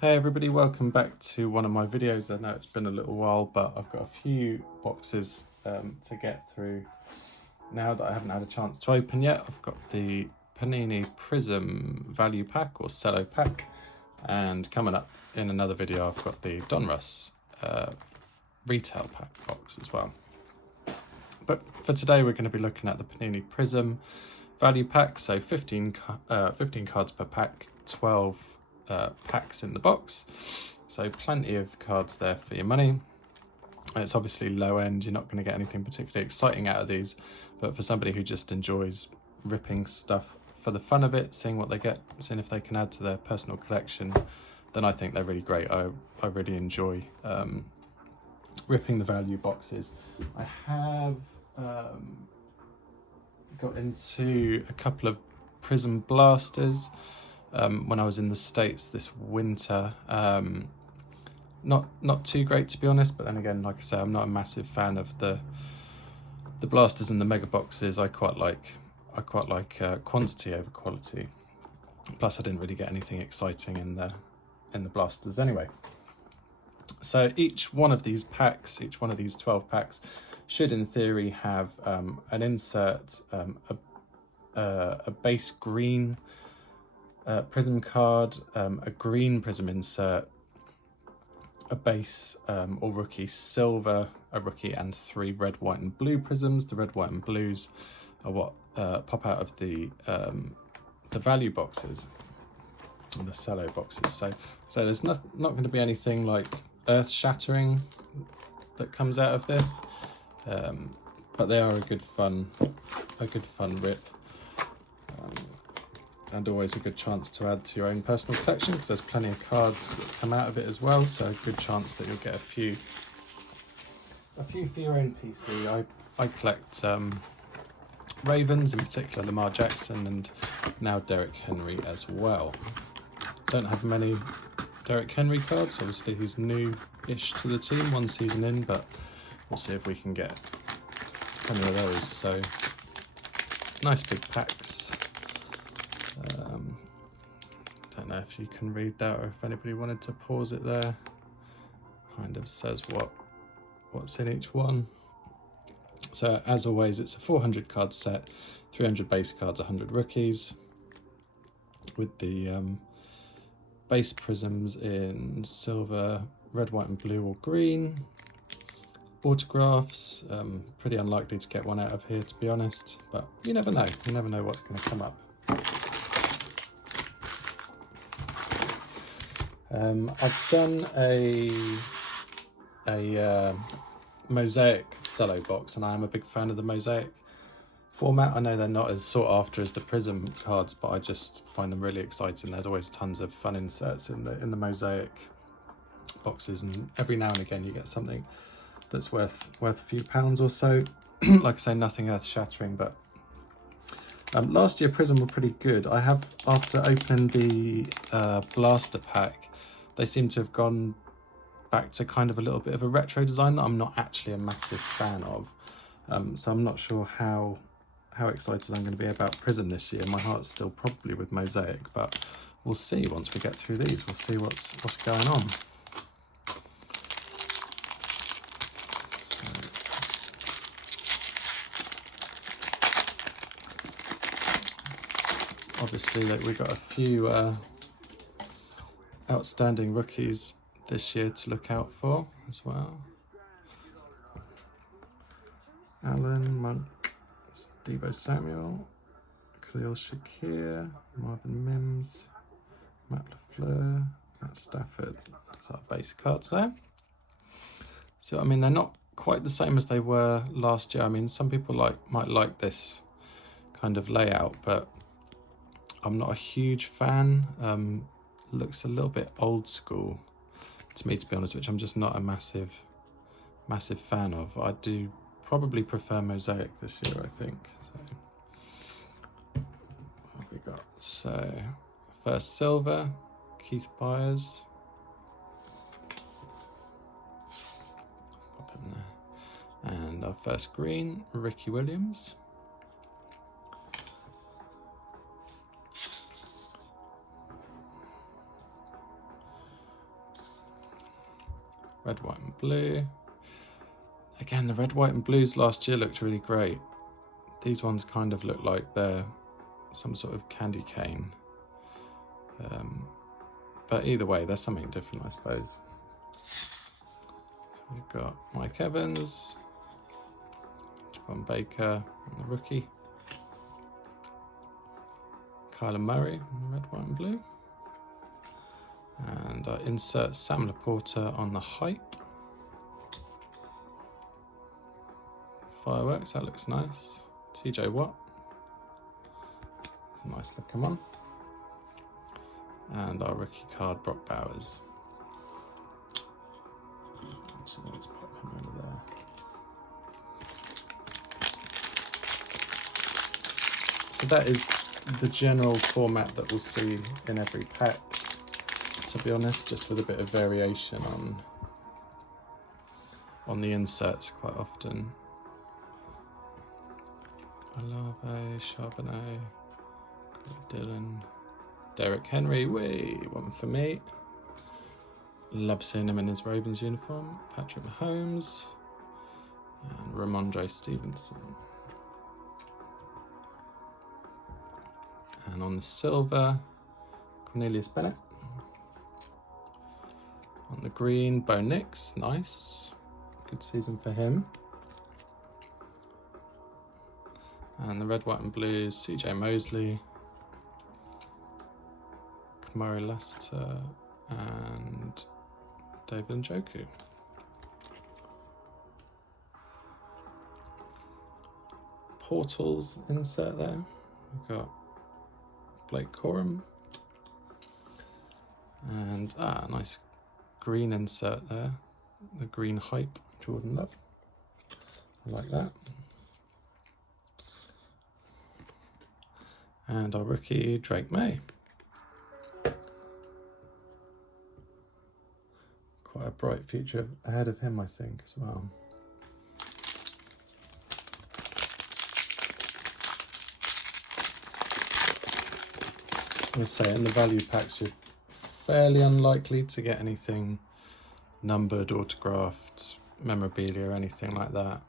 Hey everybody, welcome back to one of my videos. I know it's been a little while, but I've got a few boxes to get through now that I haven't had a chance to open yet. I've got the Panini Prizm value pack or Cello pack, and coming up in another video I've got the Donruss retail pack box as well. But for today we're going to be looking at the Panini Prizm value pack, so 15 cards per pack, 12 packs in the box, so plenty of cards there for your money. It's obviously low end, you're not going to get anything particularly exciting out of these, but for somebody who just enjoys ripping stuff for the fun of it, seeing what they get, seeing if they can add to their personal collection, then I think they're really great. I really enjoy ripping the value boxes. I have got into a couple of Prizm blasters when I was in the States this winter. Not too great, to be honest, but then again, like I say, I'm not a massive fan of the blasters and the mega boxes. I quite like quantity over quality. Plus I didn't really get anything exciting in the blasters anyway. So each one of these packs, each one of these 12 packs, should in theory have an insert, a base green Prizm card, a green Prizm insert, a base or rookie silver, a rookie, and 3 red, white and blue Prizms. The red, white and blues are what pop out of the value boxes and the Cello boxes. So there's not going to be anything like earth-shattering that comes out of this, but they are a good fun rip. And always a good chance to add to your own personal collection, because there's plenty of cards that come out of it as well, so a good chance that you'll get a few for your own PC. I collect Ravens, in particular Lamar Jackson, and now Derrick Henry as well. Don't have many Derrick Henry cards, obviously he's new-ish to the team, one season in, but we'll see if we can get any of those. So nice big packs. Don't know if you can read that, or if anybody wanted to pause it there. Kind of says what's in each one. So as always, it's a 400 card set, 300 base cards, 100 rookies, with the base Prizms in silver, red, white and blue or green. Autographs, pretty unlikely to get one out of here, to be honest, but you never know what's going to come up. I've done a mosaic Cello box, and I am a big fan of the mosaic format. I know they're not as sought after as the Prizm cards, but I just find them really exciting. There's always tons of fun inserts in the mosaic boxes, and every now and again you get something that's worth a few pounds or so. Like I say, nothing earth-shattering, but last year Prizm were pretty good. I have, after opening the blaster pack, they seem to have gone back to kind of a little bit of a retro design that I'm not actually a massive fan of. So I'm not sure how excited I'm going to be about Prizm this year. My heart's still probably with mosaic, but we'll see once we get through these. We'll see what's going on. Obviously, we've got a few outstanding rookies this year to look out for as well. Allen, Monk, Deebo Samuel, Khalil Shakir, Marvin Mims, Matt LaFleur, Matt Stafford. That's our base cards there. So I mean, they're not quite the same as they were last year. I mean, some people might like this kind of layout, but I'm not a huge fan. Looks a little bit old school to me, to be honest, which I'm just not a massive fan of. I do probably prefer mosaic this year, I think. So what have we got? So first silver, Keith Byers. Pop him there. And our first green, Ricky Williams. red, white and blue. Again, the red, white and blues last year looked really great. These ones kind of look like they're some sort of candy cane. But either way, there's something different, I suppose. So we've got Mike Evans, Javon Baker, and the rookie. Kyler Murray, red, white and blue. And I insert Sam Laporta on the hype. Fireworks, that looks nice. TJ Watt. That's a nice looking one. And our rookie card, Brock Bowers. Actually, let's pop him over there. So that is the general format that we'll see in every pack, to be honest, just with a bit of variation on the inserts quite often. Olave, Charbonnet, Dylan, Derrick Henry, one for me. Love seeing him in his Ravens uniform. Patrick Mahomes and Ramondre Stevenson. And on the silver, Cornelius Bennett. On the green, Bo Nix, nice. Good season for him. And the red, white and blue, CJ Mosley. Kamari Lassiter and David Njoku. Portals insert there. We've got Blake Corum. And nice green insert there. The green hype, Jordan Love. I like that. And our rookie, Drake May. Quite a bright future ahead of him, I think, as well. Let's say in the value packs, you're fairly unlikely to get anything numbered, autographed, memorabilia, or anything like that.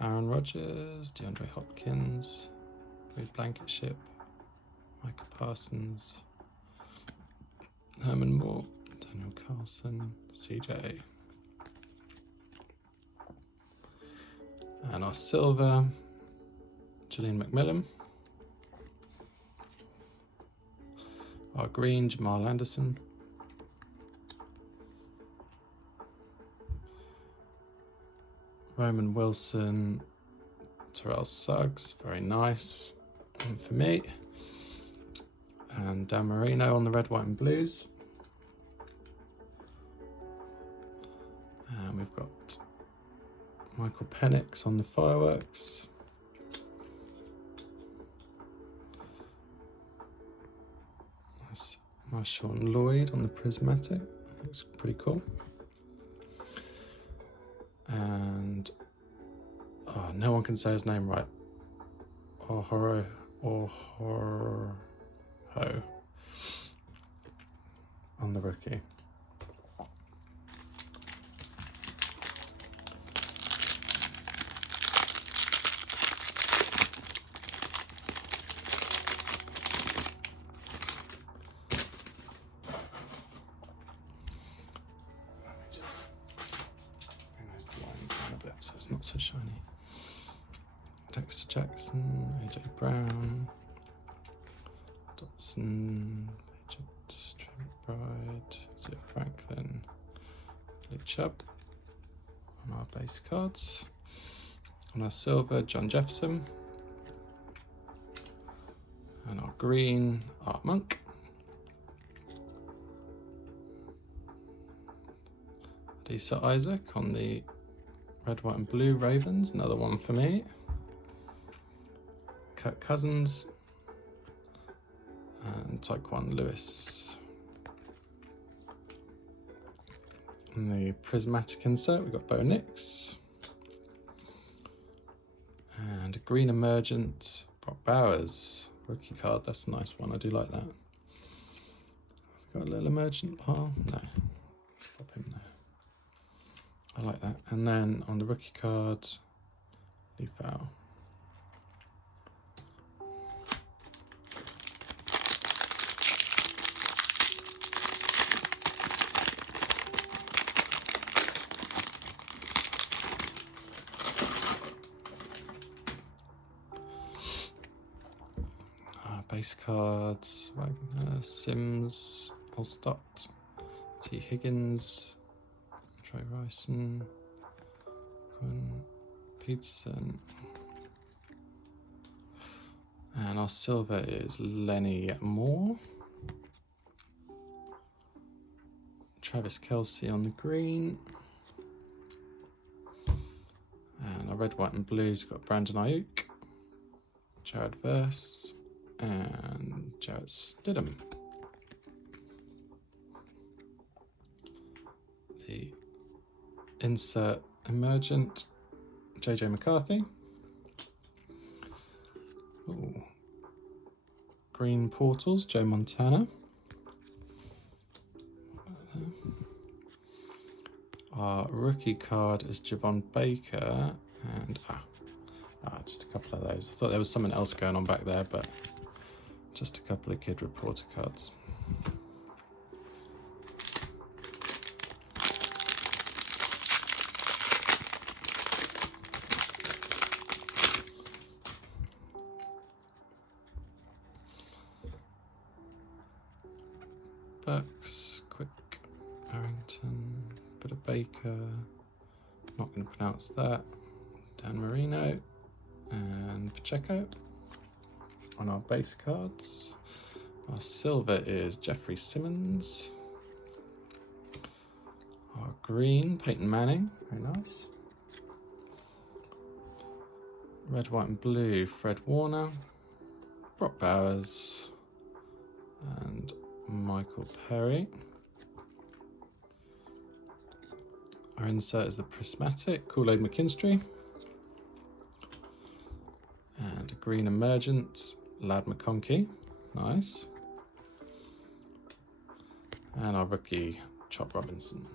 Aaron Rodgers, DeAndre Hopkins, Reed Blankenship, Micah Parsons, Herman Moore, Daniel Carlson, CJ. And our silver, Julian McMillan. Our green, Jamal Anderson. Roman Wilson, Terrell Suggs, very nice. And for me. And Dan Marino on the red, white and blues. And we've got Michael Penix on the fireworks. Nice Marshawn Lloyd on the prismatic. Looks pretty cool. And no one can say his name right. Ohoro on the rookie. So it's not so shiny. Dexter Jackson, AJ Brown, Dotson, Trevor Bride, Zip Franklin, Lee Chubb on our base cards. On our silver, John Jefferson. And our green, Art Monk. Adisa Isaac on the red, white and blue Ravens, another one for me. Kirk Cousins and Tyquan Lewis. And the prismatic insert, we've got Bo Nix. And a green emergent, Brock Bowers. Rookie card, that's a nice one, I do like that. Have we got a little emergent pile? No, let's pop him there. I like that. And then on the rookie card, Lee Fowl. Base cards, Wagner, Sims, Allstott, T. Higgins, Trey Ryson, Quinn Peterson. And our silver is Lenny Moore. Travis Kelce on the green. And our red, white and blue's got Brandon Ayuk, Jared Verse, and Jarrett Stidham. The insert emergent, JJ McCarthy. Ooh. Green portals, Joe Montana. Our rookie card is Javon Baker, and just a couple of those. I thought there was something else going on back there, but just a couple of kid reporter cards. Bucks, Quick, Harrington, bit of Baker, not going to pronounce that, Dan Marino, and Pacheco. On our base cards, our silver is Jeffrey Simmons. Our green, Peyton Manning, very nice. Red, white and blue, Fred Warner, Brock Bowers, and Michael Perry. Our insert is the Prismatic, Kool-Aid McKinstry. And a green emergent, Lad McConkey, nice. And our rookie, Chop Robinson.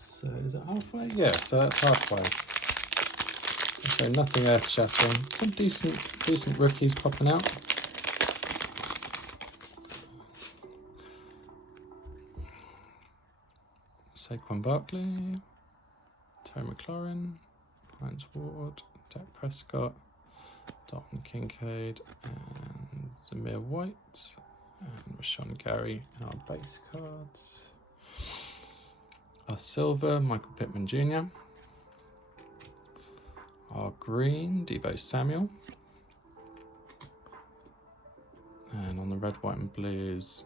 So is it halfway? Yeah, so that's halfway. So nothing earth-shattering. Some decent rookies popping out. Saquon Barkley, Terry McLaurin, Hines Ward, Dak Prescott, Dalton Kincaid, and Zamir White, and Rashawn Gary in our base cards. Our silver, Michael Pittman Jr. Our green, Deebo Samuel. And on the red, white and blues,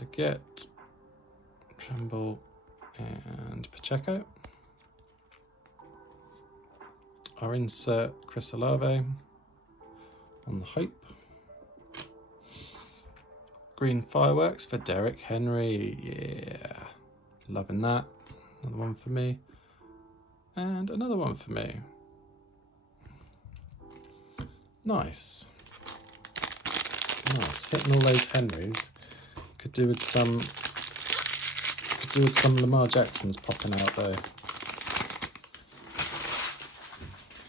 Leggett, Tremble, and Pacheco. Our insert, Chris Olave on the hype. Green fireworks for Derrick Henry. Yeah, loving that. Another one for me. And another one for me. Nice. Nice. Hitting all those Henrys. Could do with some Lamar Jacksons popping out though.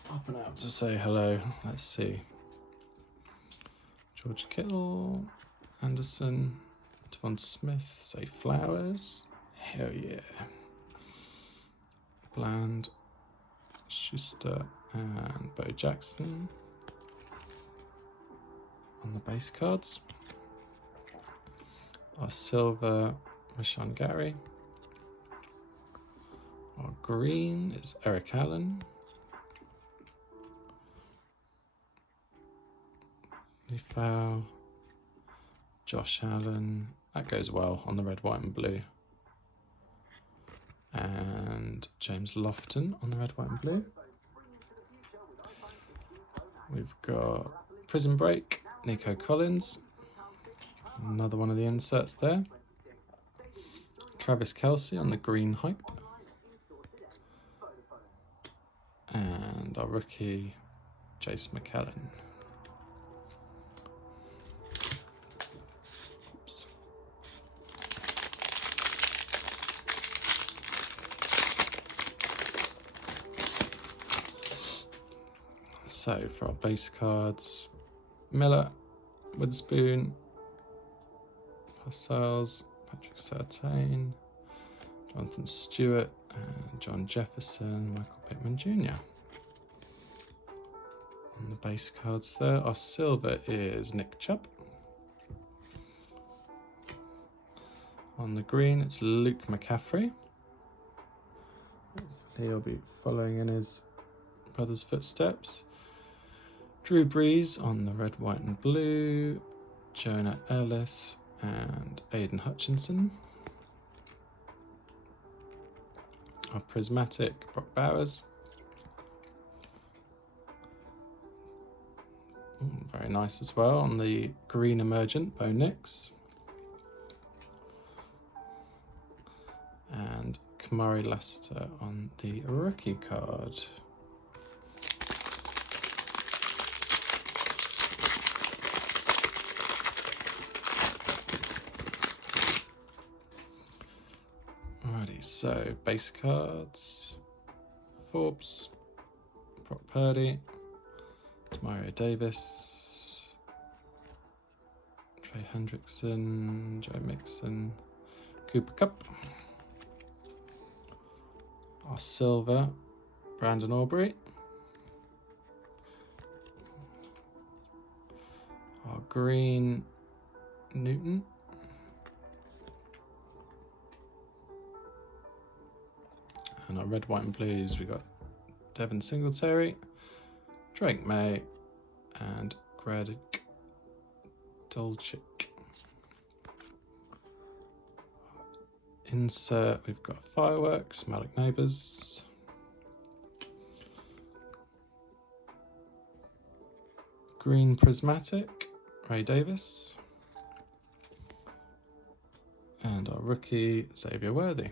Popping out to say hello. Let's see. George Kittle, Anderson, Devon Smith, say Flowers. Hell yeah. Bland, Schuster, and Bo Jackson on the base cards. Our silver, Rashawn Gary. Our green is Eric Allen. Foul, Josh Allen. That goes well on the red, white, and blue. And James Lofton on the red, white, and blue. We've got Prison Break, Nico Collins. Another one of the inserts there. Travis Kelce on the green hype. And our rookie, Jace McCallan. Oops. So for our base cards, Miller, Witherspoon, Parcells, Patrick Surtain, Jonathan Stewart, and John Jefferson, Michael Pittman Jr. On the base cards there, our silver is Nick Chubb. On the green, it's Luke McCaffrey. He'll be following in his brother's footsteps. Drew Brees on the red, white and blue. Jonah Ellis and Aiden Hutchinson. Our prismatic, Brock Bowers. Very nice as well. On the green emergent, Bo Nix. And Kamari Lassiter on the rookie card. Alrighty, so base cards, Forbes, Brock Purdy, Mario Davis, Trey Hendrickson, Joe Mixon, Cooper Kupp. Our silver, Brandon Aubrey. Our green, Newton. And our red, white and blues, we got Devin Singletary, Drake May, and Greg Dolchik. Insert, we've got Fireworks, Malik Neighbours. Green Prismatic, Ray Davis. And our rookie, Xavier Worthy.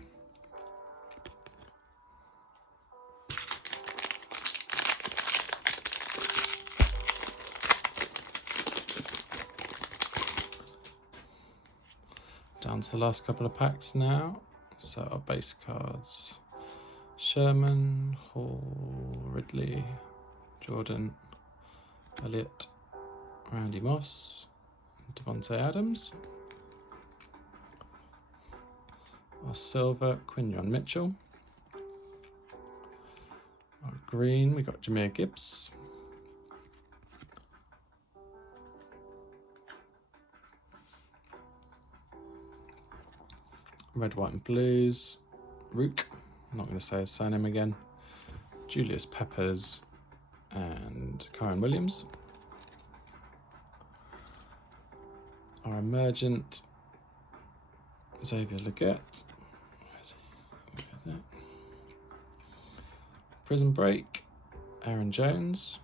Down to the last couple of packs now. So our base cards, Sherman, Hall, Ridley, Jordan, Elliott, Randy Moss, Devontae Adams. Our silver, Quinyon Mitchell. Our green, we got Jahmyr Gibbs. Red, white and blues, Rook, I'm not going to say his surname again, Julius Peppers and Kyron Williams. Our emergent, Xavier Legette. Where's he? Prison Break, Aaron Jones.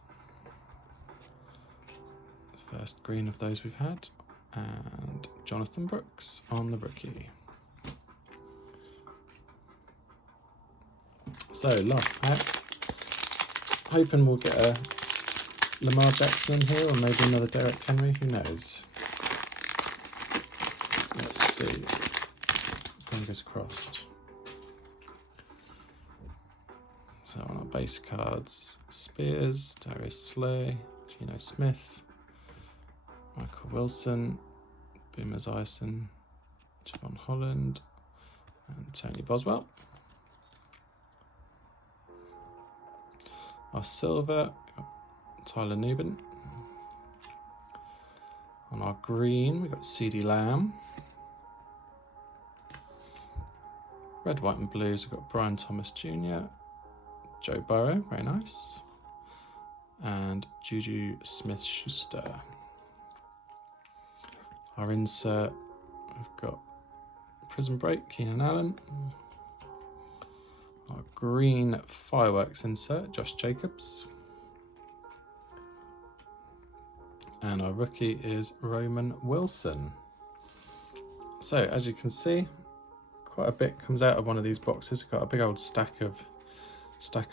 First green of those we've had. And Jonathan Brooks on the rookie. So, last pack. Hoping we'll get a Lamar Jackson in here, or maybe another Derrick Henry, who knows. Let's see. Fingers crossed. So on our base cards, Spears, Darius Slay, Geno Smith, Michael Wilson, Boomer Esiason, Javon Holland, and Tony Boswell. Our silver, Tyler Nubin. On our green, we got CeeDee Lamb. Red, white and blues, we've got Brian Thomas Jr., Joe Burrow, very nice, and Juju Smith-Schuster. Our insert, we've got Prison Break, Keenan Allen. Our green Fireworks insert, Josh Jacobs. And our rookie is Roman Wilson. So as you can see, quite a bit comes out of one of these boxes. We've got a big old stack of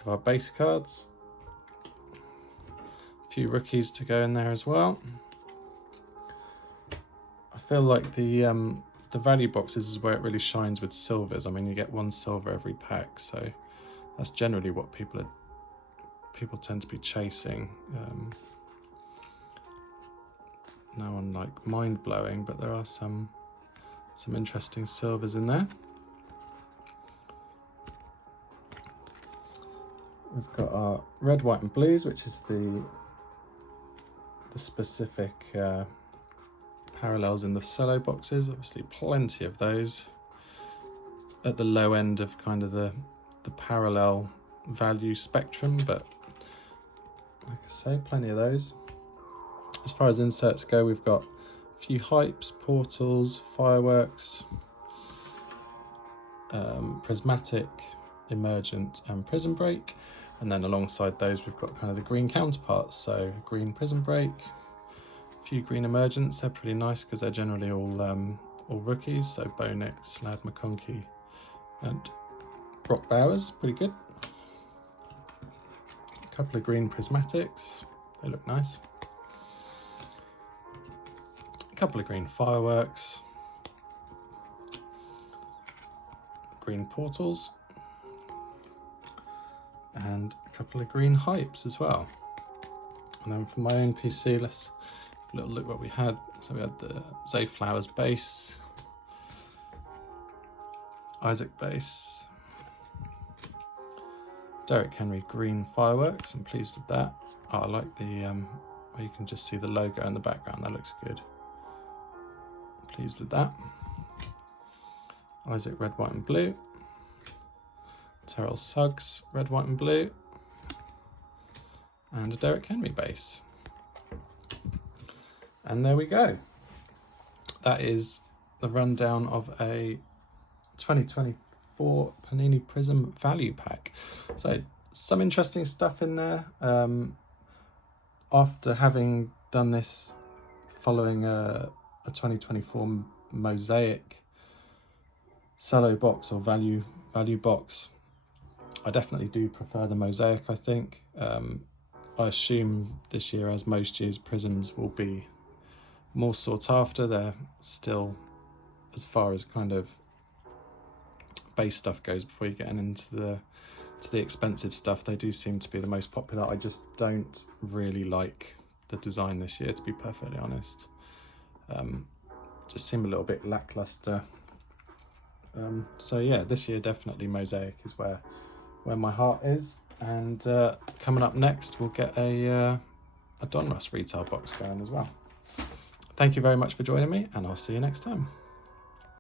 our base cards. A few rookies to go in there as well. I feel like the value boxes is where it really shines with silvers. I mean, you get one silver every pack, so that's generally what people are people tend to be chasing. No one like mind-blowing, but there are some interesting silvers in there. We've got our red, white and blues, which is the specific parallels in the Cello boxes. Obviously plenty of those at the low end of kind of the parallel value spectrum, but like I say, plenty of those. As far as inserts go, we've got a few hypes, portals, fireworks, prismatic, emergent and prism break, and then alongside those we've got kind of the green counterparts, so green prism break, a few green emergents. They're pretty nice because they're generally all rookies, so Bonek, Slad McConkey and Brock Bowers, pretty good. A couple of green prismatics, they look nice. A couple of green fireworks, green portals, and a couple of green hypes as well. And then for my own PC, let's have a little look what we had. So we had the Zay Flowers base, Isaac base, Derek Henry green fireworks. I'm pleased with that. Oh, I like the where you can just see the logo in the background. That looks good. I'm pleased with that. Isaac red, white and blue. Terrell Suggs red, white and blue. And a Derek Henry base. And there we go. That is the rundown of a 2024 Panini Prizm value pack. So some interesting stuff in there. After having done this following a 2024 mosaic cello box or value box, I definitely do prefer the mosaic, I think. I assume this year, as most years, Prizms will be more sought after. They're still, as far as kind of base stuff goes, before you get into the expensive stuff, they do seem to be the most popular. I just don't really like the design this year, to be perfectly honest. Just seem a little bit lackluster. So yeah, this year definitely mosaic is where my heart is. And coming up next, we'll get a Donruss retail box going as well. Thank you very much for joining me, and I'll see you next time.